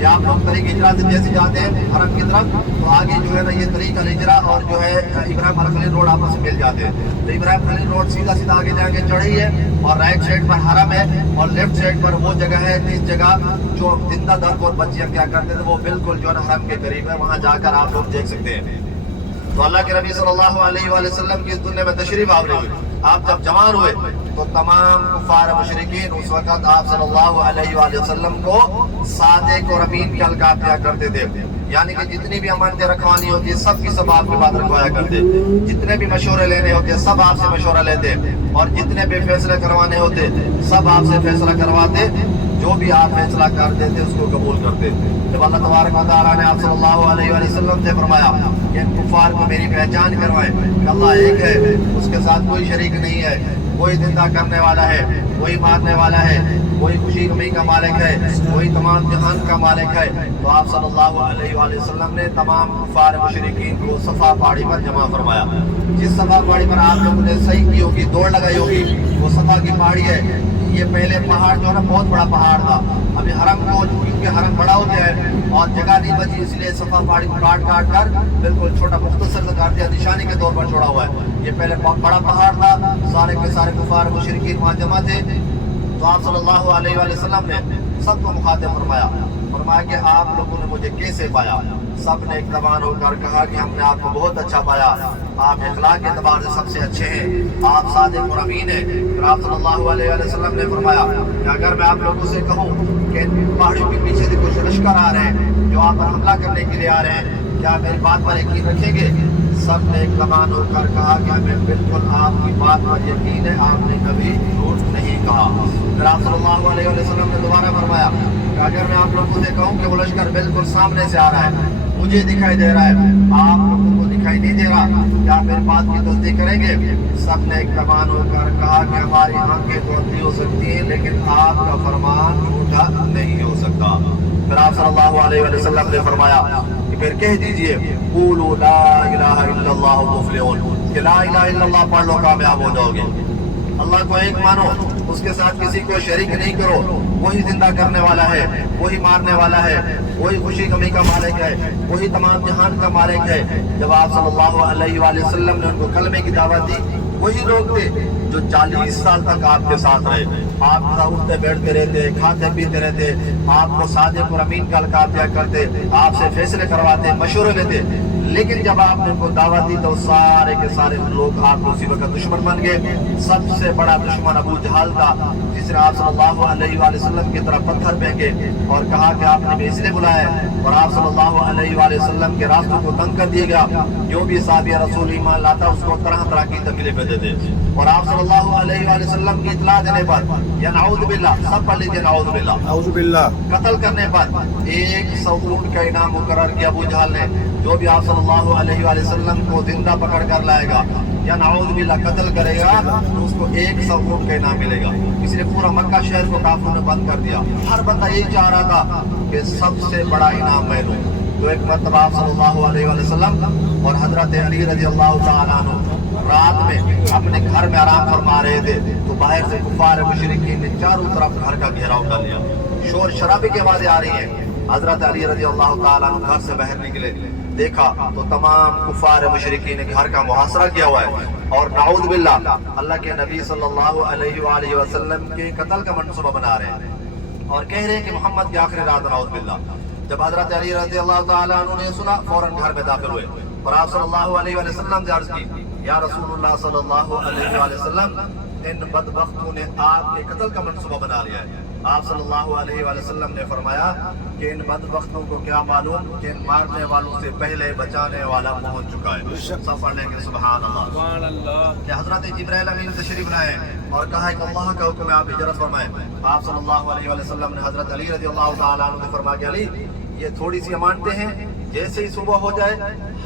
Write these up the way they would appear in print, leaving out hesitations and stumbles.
یہ آپ لوگ طریق ہجرا سے جیسے جاتے ہیں حرم کی طرف تو آگے جو ہے نا یہ طریق الہجرا اور جو ہے ابراہیم خلیل روڈ آپس میں مل جاتے ہیں. تو ابراہیم خلیل روڈ سیدھا سیدھا آگے جا کے چڑھی ہے اور رائٹ سائڈ پر حرم ہے اور لیفٹ سائڈ پر وہ جگہ ہے جس جگہ جو زندہ درد اور بچیاں کیا کرتے تھے وہ بالکل جو ہے نا حرم کے قریب ہے. وہاں جا کر آپ لوگ دیکھ سکتے ہیں. تو اللہ کے نبی صلی اللہ علیہ وآلہ وسلم کی اس دنیا میں تشریف آوری ہوئی. آپ جب جوان ہوئے تو تمام کفار مشرکین اس وقت آپ صلی اللہ علیہ وآلہ وسلم کو صادق اور امین کے القاب دیا کرتے تھے. یعنی کہ جتنی بھی امانتیں رکھوانی ہوتی ہے سب کی سب آپ کے بات رکھوایا کرتے. جتنے بھی مشورے لینے ہوتے سب آپ سے مشورہ لیتے اور جتنے بھی فیصلے کروانے ہوتے سب آپ سے فیصلہ کرواتے. جو بھی آپ فیصلہ کرتے تھے اس کو قبول کرتے. جب اللہ تبارک و تعالیٰ نے آپ صلی اللہ علیہ وآلہ وسلم سے فرمایا کہ ان کفار کو میری پہچان کروائیں کہ اللہ ایک ہے, اس کے ساتھ کوئی شریک نہیں ہے, کوئی زندہ کرنے والا ہے, کوئی مارنے والا ہے, کوئی خوشی غمی کا مالک ہے, کوئی تمام جہان کا مالک ہے, تو آپ صلی اللہ علیہ وآلہ وسلم نے تمام کفار مشرکین کو صفا پہاڑی پر جمع فرمایا. جس صفا پہاڑی پر آپ لوگوں نے صحیح کی ہوگی, دوڑ لگائی ہوگی, وہ صفا کی پہاڑی ہے. یہ پہلے پہاڑ جو ہے نا بہت بڑا پہاڑ تھا. ابھی حرم کو کیونکہ حرم بڑا ہو گیا ہے اور جگہ نہیں بچی اس لیے صفا پہاڑی کو کاٹ کر بالکل چھوٹا مختصر سے کاٹ دیا, نشانی کے طور پر چھوڑا ہوا ہے. یہ پہلے بڑا پہاڑ تھا, سارے کے سارے کفار مشرکین وہاں جمع تھے. تو آپ صلی اللہ علیہ وآلہ وسلم نے سب کو مخاطب فرمایا کہ آپ لوگوں نے مجھے کیسے پایا. سب نے ایک زبان ہو کر کہا کہ ہم نے آپ کو بہت اچھا پایا, آپ اخلاق کے اعتبار سے سب سے اچھے ہیں, آپ صادق اور امین ہیں. پھر آپ صلی اللہ علیہ وآلہ وسلم نے فرمایا کہ اگر میں آپ لوگوں سے کہوں کہ پہاڑیوں کے پیچھے سے کچھ لشکر آ رہے ہیں جو آپ پر حملہ کرنے کے لیے آ رہے ہیں, کیا میری بات پر یقین رکھیں گے؟ سب نے ایک زبان ہو کر کہا کہ ہمیں بالکل آپ کی بات پر یقین ہے, آپ نے کبھی جھوٹ نہیں کہا. پھر آپ صلی اللہ علیہ وسلم نے دوبارہ فرمایا کہ اگر میں آپ لوگوں سے کہوں کہ وہ لشکر بالکل سامنے سے آ رہا ہے, مجھے دکھائی دے رہا ہے, آپ لوگوں کو دکھائی نہیں دے رہا, کیا میری بات کی تصدیق کریں گے؟ سب نے ایک زبان ہو کر کہا کہ ہماری آنکھیں تو اندھی ہو سکتی ہیں لیکن آپ کا فرمان جھوٹا نہیں ہو سکتا. پھر آپ صلی اللہ علیہ وسلم نے فرمایا کہ پھر کہہ دیجئے قولوا لا الہ الا اللہ تفلحون, کہ لا الہ الا اللہ پڑھ لو کامیاب ہو جاؤ گے. اللہ کو ایک مانو, اس کے ساتھ کسی کو شریک نہیں کرو. وہی زندہ کرنے والا ہے, وہی مارنے والا ہے, وہی خوشی غمی کا مالک ہے, وہی تمام جہان کا مالک ہے. جب آپ صلی اللہ علیہ وآلہ وسلم نے ان کو کلمے کی دعوت دی, وہی لوگ تھے جو 40 سال تک آپ کے ساتھ رہے. آپ اٹھتے بیٹھتے رہتے, کھاتے پیتے رہتے, آپ کو صادق اور امین کا القاب دیا کرتے, آپ سے فیصلے کرواتے, مشورے لیتے. لیکن جب آپ نے ان کو دعوت دی تو سارے کے سارے لوگ آپ کو اسی وقت دشمن بن گئے. سب سے بڑا دشمن ابو جہل تھا, جس نے آپ صلی اللہ علیہ وآلہ وسلم کی طرف پتھر پھینکے اور کہا کہ آپ نے ہمیں اس لیے بلایا ہے, اور آپ صلی اللہ علیہ وآلہ وسلم کے راستوں کو تنگ کر دیا گیا. جو بھی صحابی رسول ایمان لاتا اس کو طرح طرح کی تکلیفیں دیتے تھے. اور آپ صلی اللہ علیہ وآلہ وسلم کی اطلاع دینے پر, یا نعوذ باللہ, سب پڑھ لیجیے نعوذ باللہ, اعوذ باللہ, قتل کرنے پر 100 اونٹ کا انعام مقرر کیا ابو جہل نے. جو بھی آپ صلی اللہ علیہ وآلہ وسلم کو زندہ پکڑ کر لائے گا یا نعوذ باللہ قتل کرے گا تو اس کو 100 اونٹ کا انعام ملے گا. اس لیے پورا مکہ شہر کو کافروں نے بند کر دیا. ہر بندہ یہی چاہ رہا تھا کہ سب سے بڑا انعام میں لوں. تو ایک مرتبہ آپ صلی اللہ علیہ وآلہ وسلم اور حضرت علی رضی اللہ تعالیٰ عنہ رات میں اپنے گھر میں آرام فرما رہے تھے تو باہر سے کفار مشرکین نے چاروں طرف گھر کا گھیراؤ کر لیا. شور شرابے کی آوازیں آ رہی ہیں. حضرت علی رضی اللہ تعالیٰ عنہ گھر سے باہر نکلے, دیکھا تو تمام کفار مشرکین نے گھر کا محاصرہ کیا ہوا ہے اور نعوذ باللہ اللہ کے نبی صلی اللہ علیہ وآلہ وسلم کے قتل کا منصوبہ بنا رہے ہیں اور کہہ رہے ہیں کہ محمد کی آخری رات. نعوذ باللہ. جب حضرت علی رضی اللہ تعالیٰ عنہ نے سنا فوراً گھر میں داخل ہوئے اور آپ صلی اللہ علیہ وآلہ وسلم سے عرض کی, یا رسول اللہ صلی اللہ علیہ وآلہ وسلم, ان بدبختوں نے آپ کے قتل کا منصوبہ بنا لیا ہے. آپ صلی اللہ علیہ وآلہ وسلم نے فرمایا کہ ان بدبختوں کو کیا معلوم کہ ان مارنے والوں سے پہلے بچانے والا پہنچ چکا ہے. سب پڑھ لیں گے سبحان اللہ. کہ حضرت جبرائیل امین تشریف لائے اور کہا کہ اللہ کا حکم ہے آپ ہجرت فرمائیں. آپ صلی اللہ علیہ وآلہ وسلم نے حضرت علی رضی اللہ تعالیٰ عنہ نے فرمایا کہ علی یہ تھوڑی سی امانتیں ہیں, جیسے ہی صبح ہو جائے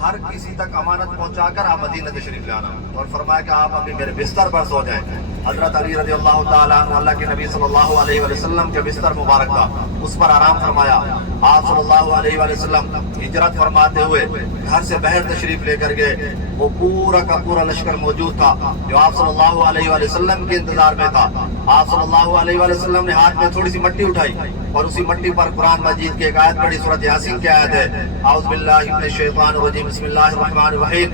ہر کسی تک امانت پہنچا کر آپ مدینہ تشریف لے آنا. اور فرمایا کہ آپ ابھی میرے بستر پر سو جائیں. حضرت علی رضی اللہ تعالیٰ عنہ اللہ کے نبی صلی اللہ علیہ وسلم کے بستر مبارک تھا, اس پر آرام فرمایا. آپ صلی اللہ علیہ وآلہ وسلم ہجرت فرماتے ہوئے گھر سے باہر تشریف لے کر گئے، وہ پورا کا پورا لشکر موجود تھا جو آپ صلی اللہ علیہ وآلہ وسلم کے انتظار میں تھا۔ آپ صلی اللہ علیہ وآلہ وسلم نے ہاتھ میں تھوڑی سی مٹی اٹھائی اور اسی مٹی پر قرآن مجید کی ایک آیت پڑھی، سورۃ یاسین کی آیت ہے، اعوذ باللہ من الشیطان الرجیم، بسم اللہ الرحمن الرحیم،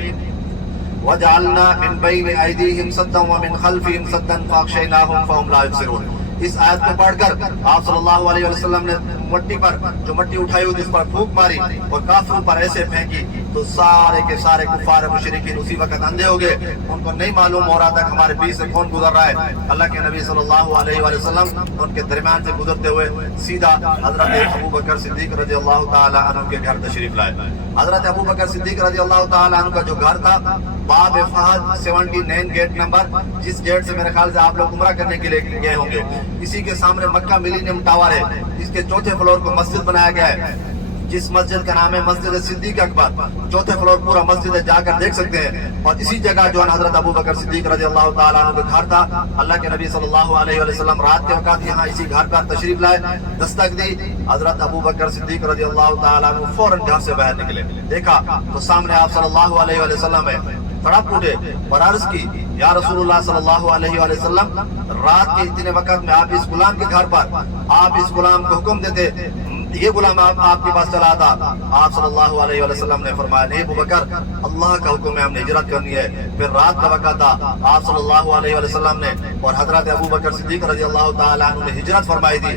وَجَعَلْنَا مِن بَيْنِ أَيْدِيهِمْ سَدًّا وَمِنْ خَلْفِهِمْ سَدًّا فَأَغْشَيْنَاهُمْ فَهُمْ لَا يُبْصِرُونَ۔ اس آیت کو پڑھ کر آپ صلی اللہ علیہ وسلم نے مٹی پر جو مٹی اٹھائی ہوئی اس پر پھونک ماری اور کافروں پر ایسے پھینکی تو سارے کے سارے کفار مشرکین اسی وقت اندھے ہو گئے، ان کو نہیں معلوم ہو رہا تھا کہ ہمارے بیچ سے کون گزر رہا ہے۔ اللہ کے نبی صلی اللہ علیہ وآلہ وسلم ان کے درمیان سے گزرتے ہوئے سیدھا حضرت ابوبکر صدیق رضی اللہ تعالی عنہ کے گھر تشریف لائے۔ حضرت ابوبکر صدیق رضی اللہ تعالی عنہ کا جو گھر تھا باب فہد 79 گیٹ نمبر، جس گیٹ سے میرے خیال سے آپ لوگ عمرہ کرنے کے لیے گئے ہوں گے، اسی کے سامنے مکہ ملینیم ٹاور ہے، اس کے چوتھے فلور کو مسجد بنایا گیا ہے، جس مسجد کا نام ہے مسجد صدیق اکبر۔ چوتھے فلور پورا مسجد ہے، جا کر دیکھ سکتے ہیں۔ اور اسی جگہ جو ہے حضرت ابوبکر صدیق رضی اللہ تعالیٰ عنہ کا گھر تھا۔ اللہ کے نبی صلی اللہ علیہ وسلم رات کے وقت یہاں اسی گھر پر تشریف لائے، دستک دی، حضرت ابوبکر صدیق رضی اللہ تعالیٰ عنہ فوراً گھر سے باہر نکلے، دیکھا تو سامنے آپ صلی اللہ علیہ وسلم ہے، تڑپ اٹھے اور عرض کی، یا رسول اللہ صلی اللہ علیہ وسلم، رات کے اتنے وقت میں آپ اس غلام کے گھر پر آپ اس غلام کو حکم دیتے، یہ غلام آپ کے پاس چلا تھا۔ آپ صلی اللہ علیہ وسلم نے فرمایا، نہیں ابوبکر، اللہ کا حکم ہے، ہم نے ہجرت کرنی ہے۔ پھر رات کا وقت تھا، آپ صلی اللہ علیہ وسلم نے اور حضرت ابوبکر صدیق رضی اللہ تعالیٰ عنہ نے ہجرت فرمائی تھی۔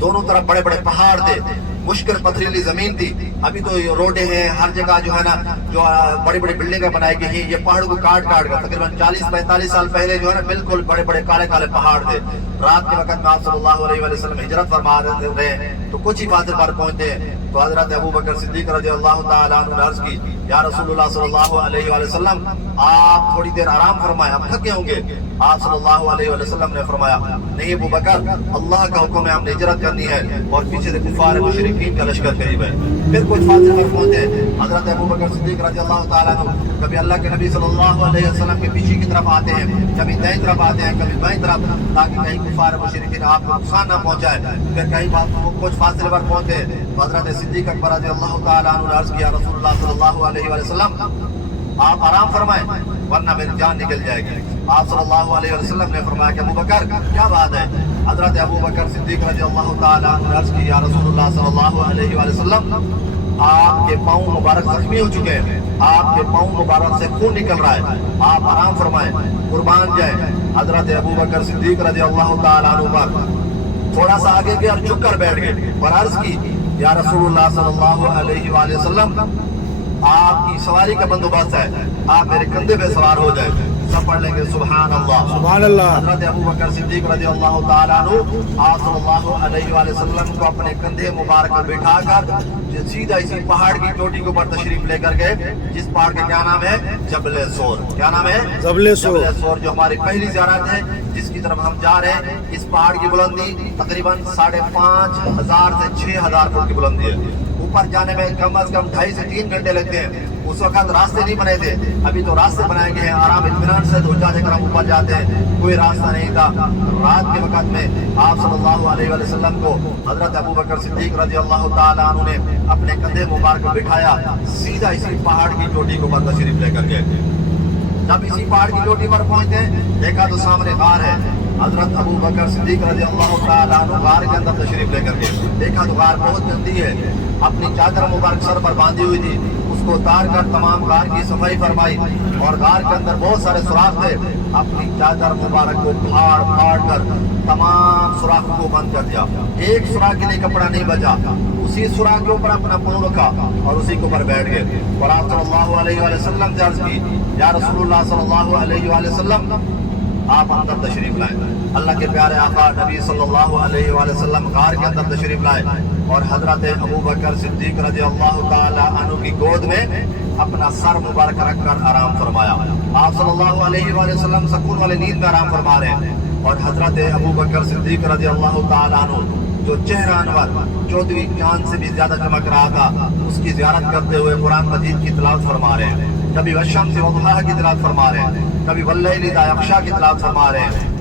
دونوں طرف بڑے بڑے پہاڑ تھے، مشکل پتھریلی زمین تھی، ابھی تو روڈیں ہیں ہر جگہ جو ہے نا، جو بڑی بڑی بلڈنگیں بنائی گئی ہیں، یہ پہاڑوں کو کاٹ کاٹ کر تقریباً 40-45 سال پہلے جو ہے نا بالکل بڑے بڑے کالے کالے پہاڑ تھے۔ رات کے وقت میں آپ صلی اللہ علیہ وسلم ہجرت فرما رہے ہیں تو کچھ ہی فاصلے پر پہنچتے ہیں تو حضرت ابوبکر صدیق رضی اللہ تعالیٰ عنہ نے عرض کی، یا رسول اللہ صلی اللہ علیہ وسلم، آپ تھوڑی دیر آرام فرمائیں، آپ تھکے ہوں گے۔ آپ صلی اللہ علیہ وسلم نے فرمایا، نہیں ابوبکر، اللہ کا حکم ہے، ہم نے ہجرت کرنی ہے اور پیچھے سے کفار مشرکین کا لشکر قریب ہے۔ پھر کچھ فاصلے پر پہنچے، حضرت ابوبکر صدیق رضی اللہ تعالیٰ عنہ کبھی اللہ کے نبی صلی اللہ علیہ وسلم کے پیچھے کی طرف آتے ہیں، کبھی دائیں طرف آتے ہیں، کبھی بائیں طرف، تاکہ کہیں کفار مشرکین آپ کو نقصان نہ پہنچائے۔ پھر کہیں کچھ فاصلے پر پہنچے تو حضرت صدیق اکبر رضی اللہ تعالیٰ عنہ نے عرض کیا، رسول اللہ صلی اللہ علیہ وسلم، آپ آرام فرمائیں ورنہ میری جان نکل جائے گی۔ آپ صلی اللہ علیہ وسلم نے فرمایا کہ ابوبکر کیا بات ہے؟ حضرت ابوبکر صدیق رضی اللہ تعالیٰ عنہ نے عرض کی، یا رسول اللہ صلی اللہ علیہ وسلم، آپ کے پاؤں مبارک زخمی ہو چکے ہیں، آپ کے پاؤں مبارک سے خون نکل رہا ہے، آپ آرام فرمائیں، قربان جائیں۔ حضرت ابوبکر صدیق رضی اللہ تعالیٰ عنہ پر تھوڑا سا آگے گئے اور جھک کر بیٹھ گئے اور عرض کی، یا رسول اللہ صلی اللہ علیہ وآلہ وسلم، آپ کی سواری کا بندوبست ہے، آپ میرے کندھے پہ سوار ہو جائیں۔ سب پڑھ لیں گے سبحان اللہ سبحان اللہ۔ حضرت ابوبکر صدیق رضی اللہ تعالیٰ عنہ آپ صلی اللہ علیہ وآلہ وسلم کو اپنے کندھے مبارک پر بٹھا کر سیدھا اسی پہاڑ کی چوٹی کے اوپر تشریف لے کر گئے، جس پہاڑ کا کیا نام ہے؟ جبل سور۔ کیا نام ہے؟ جبل سور۔ جبل سور جو ہماری پہلی زیارت ہے، جس کی طرف ہم جا رہے ہیں۔ اس پہاڑ کی بلندی تقریباً 5,500 سے 6,000 فٹ کی بلندی ہے۔ اوپر جانے میں کم از کم 2.5 سے 3 گھنٹے لگتے ہیں۔ اس وقت راستے نہیں بنے تھے، ابھی تو راستے بنائے گئے ہیں، آرام اطمینان سے دو چار کرم اوپر جاتے ہیں، کوئی راستہ نہیں تھا۔ رات کے وقت میں آپ صلی اللہ علیہ وسلم کو حضرت ابوبکر صدیق رضی اللہ تعالیٰ عنہ نے اپنے کندھے مبارک کو بٹھایا، سیدھا اسی پہاڑ کی چوٹی کے اوپر تشریف لے کر گئے۔ جب اسی پہاڑ کی چوٹی پر پہنچے دیکھا تو سامنے غار ہے۔ حضرت ابوبکر صدیق رضی اللہ تعالیٰ عنہ غار کے اندر تشریف لے کر گئے، دیکھا تو غار بہت گندی ہے، اپنی چادر مبارک سر پر باندھی ہوئی تھی، اس کو اتار کر تمام غار کی صفائی فرمائی اور غار کے اندر بہت سارے سوراخ تھے، اپنی چادر مبارک کو پھاڑ پھاڑ کر تمام سوراخ کو بند کر دیا، ایک سوراخ کے لیے کپڑا نہیں بچا، اسی سوراخ کے اوپر اپنا پاؤں رکھا اور اسی کے اوپر بیٹھ گئے اور آپ صلی اللہ علیہ وآلہ وسلم سے عرض کی، یا رسول اللہ صلی اللہ علیہ وآلہ وسلم، آپ اندر تشریف لائیں۔ اللہ کے پیارے آقا نبی صلی اللہ علیہ وآلہ وسلم غار کے اندر تشریف لائے اور حضرت ابوبکر صدیق رضی اللہ تعالی عنہ کی گود میں اپنا سر مبارک رکھ کر آرام فرمایا۔ آپ صلی اللہ علیہ وآلہ وسلم سکون والے نیند میں آرام فرما رہے ہیں اور حضرت ابوبکر صدیق رضی اللہ تعالی عنہ جو چہرہ انور 14ویں چاند سے بھی زیادہ چمک رہا تھا، اس کی زیارت کرتے ہوئے قرآن مجید کی تلاوت فرما رہے ہیں، کبھی والشمس والضحیٰ کی تلاوت فرما رہے ہیں، کبھی واللیل اذا یغشیٰ کی تلاوت فرما رہے ہیں،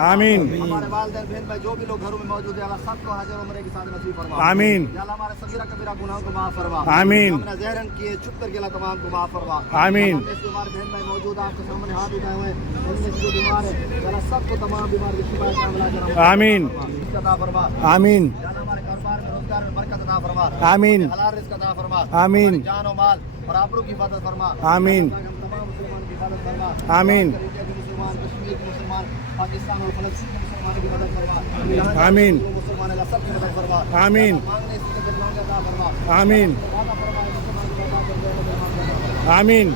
آمین ہمارے والدین بہن بھائی جو بھی لوگ گھروں میں موجود ہیں اللہ سب کو حاضر عمرے کی سعادت نصیب فرما آمین یا اللہ ہمارے صغیرہ کبیرہ گناہوں کو معاف فرما آمین ہم نے ظاہراً کیے چھپ کر کے اللہ تمام کو معاف فرما آمین ہمارے بہن بھائی موجود ہیں آپ کے سامنے ہاتھ اٹھائے ہوئے ان میں سے جو بیمار ہے یا اللہ سب کو تمام بیمار کی شفا کاملہ آمین عطا فرما آمین یا اللہ ہمارے کاروبار میں روزگار میں برکت عطا فرما آمین حلال رزق عطا فرما آمین جان و مال اور آبرو کی حفاظت فرما آمین ہم تمام مسلمان کی حفاظت فرما آمین انڈیا کے مسلمان کشمیر کے مسلمان پاکستان اور فلسطین کے مسلمانوں کی مدد فرما آمین مسلمان اللہ سب کی مدد فرما آمین مانگنے اس کے مانگے عطا فرما آمین وعدہ فرمائے مسلمان کی عطا فرما آمین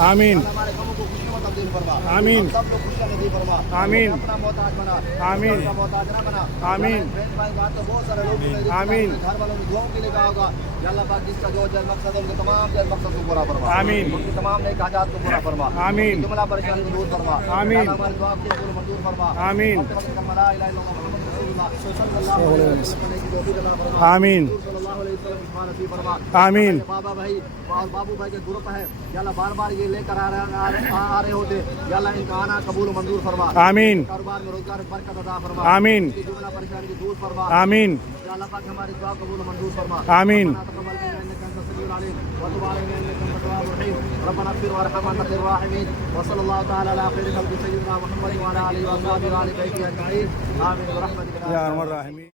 آمین ہمارے غموں کو خوشیوں میں تبدیل فرما آمین سب لوگ خوشیاں نصیب فرما آمین اپنا محتاج بنا آمین کا محتاج نہ بنا آمین بہن بھائی بات تو بہت سارے لوگ ہیں آمین گھر والوں نے دعاؤں کے لیے کہا ہوگا یا اللہ پاک جس کا جو جل مقصد ہے ان کے تمام جل مقصد کو پورا فرما آمین ان کی تمام نیک حاجات کو پورا فرما آمین جملہ پریشانی کو دور فرما آمین ہماری دعا کو قبول منظور فرما آمین لا الہ الا اللہ محمد رسول اللہ صلی اللہ علیہ وسلم کی توفیق عطا فرما آمین صلی اللہ علیہ وسلم کی نصیب فرما آمین بابا بھائی اور بابو بھائی کے گروپ ہے یا اللہ بار بار یہ لے کر آ رہے ہوتے یا اللہ ان کا آنا قبول و منظور فرما آمین کاروبار میں روزگار میں برکت عطا فرما آمین کی جملہ پریشانی کو دور فرما آمین یا اللہ پاک ہماری دعا قبول و منظور فرما آمین تقبل منا انك انت السميع العليم وتب علينا انك انت التواب الرحيم ربنا اغفر وارحم وانت خير الراحمين وصلى الله تعالى على خير خلق سيدنا محمد وعلى اله وصحبه وعلى بيته اجمعين امين برحمتك یا ارحم الراحمین